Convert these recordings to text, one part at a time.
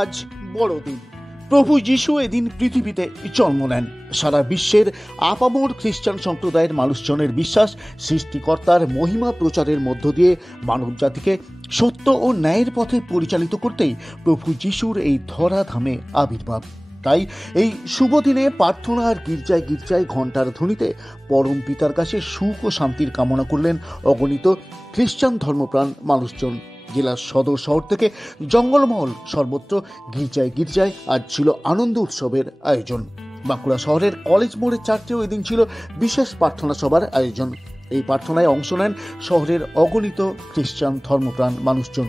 আজ বড়দিন। প্রভু যীশু এদিন পৃথিবীতে জন্ম নেন। সারা বিশ্বের আপামর খ্রিস্টান সম্প্রদায়ের মানুষজনের বিশ্বাস, সৃষ্টিকর্তার মহিমা প্রচারের মধ্য দিয়ে মানব জাতিকে সত্য ও ন্যায়ের পথে পরিচালিত করতেই প্রভু যীশুর এই ধরাধামে আবির্ভাব। তাই এই শুভ দিনে প্রার্থনা আর গির্জায় গির্জায় ঘণ্টার ধ্বনিতে পরম পিতার কাছে সুখ ও শান্তির কামনা করলেন অগণিত খ্রিস্টান ধর্মপ্রাণ মানুষজন। জেলার সদর শহর থেকে জঙ্গলমহল সর্বত্র গির্জায় গির্জায় আজ ছিল আনন্দ উৎসবের আয়োজন। বাঁকুড়া শহরের কলেজ মোড়ের চার্চেও এদিন ছিল বিশেষ প্রার্থনা সভার আয়োজন। এই প্রার্থনায় অংশ নেন শহরের অগণিত খ্রিস্টান ধর্মপ্রাণ মানুষজন।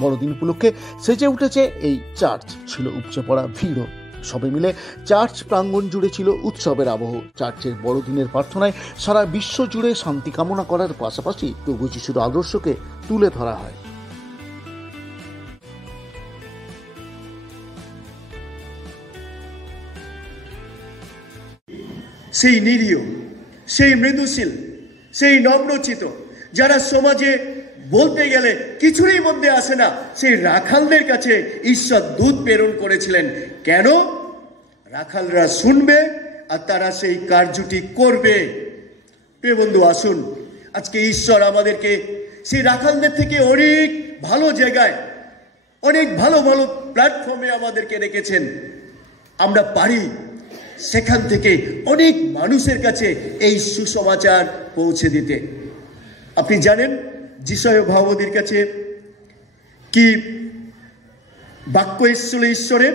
বড়দিন উপলক্ষে সেজে উঠেছে এই চার্চ, ছিল উপচে পড়া ভিড়ও। সবে মিলে চার্চ প্রাঙ্গণ জুড়ে ছিল উৎসবের আবহ। চার্চের বড়দিনের প্রার্থনায় সারা বিশ্ব জুড়ে শান্তি কামনা করার পাশাপাশি প্রভু যীশুর আদর্শকে তুলে ধরা হয়। সেই নিরীহ, সেই মৃদুশীল, সেই নম্রচিত, যারা সমাজে বলতে গেলে কিছুরই মধ্যে আসে না, সেই রাখালদের কাছে ঈশ্বর দূত প্রেরণ করেছিলেন। কেন? রাখালরা শুনবে আর তারা সেই কার্যটি করবে। প্রিয় বন্ধু, আসুন আজকে ঈশ্বর আমাদেরকে সেই রাখালদের থেকে অনেক ভালো জায়গায়, অনেক ভালো ভালো প্ল্যাটফর্মে আমাদেরকে রেখেছেন। আমরা পারি সেখান থেকে অনেক মানুষের কাছে এই সুসমাচার পৌঁছে দিতে। আপনি জানেন যিশয় ভাবদির কাছে কি বাক্য এসেছিল ঈশ্বরের?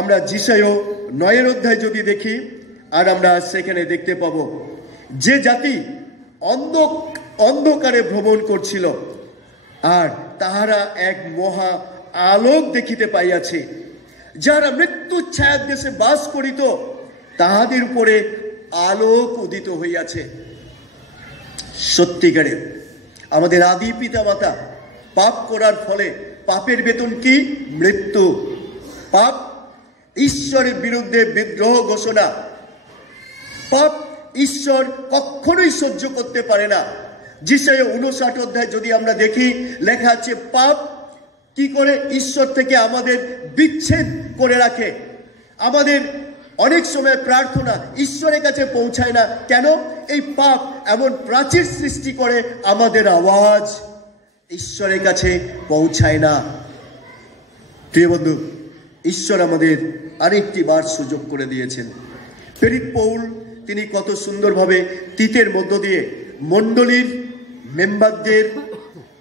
আমরা যিশয় 9 অধ্যায় যদি দেখি, আর আমরা সেখানে দেখতে পাবো যে জাতি অন্ধকারে ভ্রমণ করছিল আর তাহারা এক মহা আলোক দেখিতে পাইয়াছে। যারা মৃত্যুর ছায়ার দেশে বাস করিত তাহাদের উপরে আলোক উদিত হইয়াছে। সত্যিকারে আমাদের আদি পিতা মাতা পাপ করার ফলে পাপের বেতন কি? মৃত্যু। পাপ ঈশ্বরের বিরুদ্ধে বিদ্রোহ ঘোষণা। পাপ ঈশ্বর কখনোই সহ্য করতে পারে না। যিশয় 59 অধ্যায় যদি আমরা দেখি, লেখা আছে পাপ কি করে ঈশ্বর থেকে আমাদের বিচ্ছেদ করে রাখে। আমাদের অনেক সময় প্রার্থনা ঈশ্বরের কাছে পৌঁছায় না। কেন? এই পাপ এমন প্রাচীর সৃষ্টি করে আমাদের আওয়াজ ঈশ্বরের কাছে পৌঁছায় না। প্রিয় বন্ধু, ঈশ্বর আমাদের আরেকটি বার সুযোগ করে দিয়েছেন। প্রেরিত পৌল তিনি কত সুন্দরভাবে তিতের মধ্য দিয়ে মণ্ডলীর মেম্বারদের,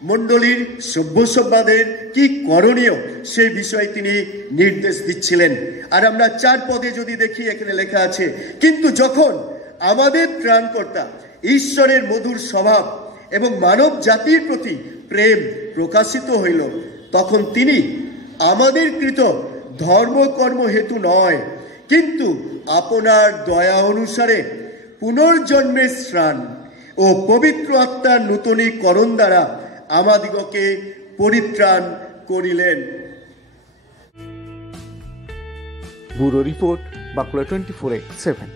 মণ্ডলীর সভ্যসভ্যদের কি করণীয় সেই বিষয়ে তিনি নির্দেশ দিচ্ছিলেন। আর আমরা 4 পদে যদি দেখি, এখানে লেখা আছে, কিন্তু যখন আমাদের ত্রাণকর্তা ঈশ্বরের মধুর স্বভাব এবং মানব জাতির প্রতি প্রেম প্রকাশিত হইল, তখন তিনি আমাদের কৃত ধর্মকর্ম হেতু নয়, কিন্তু আপনার দয়া অনুসারে পুনর্জন্মের স্নান ও পবিত্র আত্মার নূতনীকরণ দ্বারা আমাদিগকে পরিত্রাণ করিলেন। Bureau report, Bankura 24/7।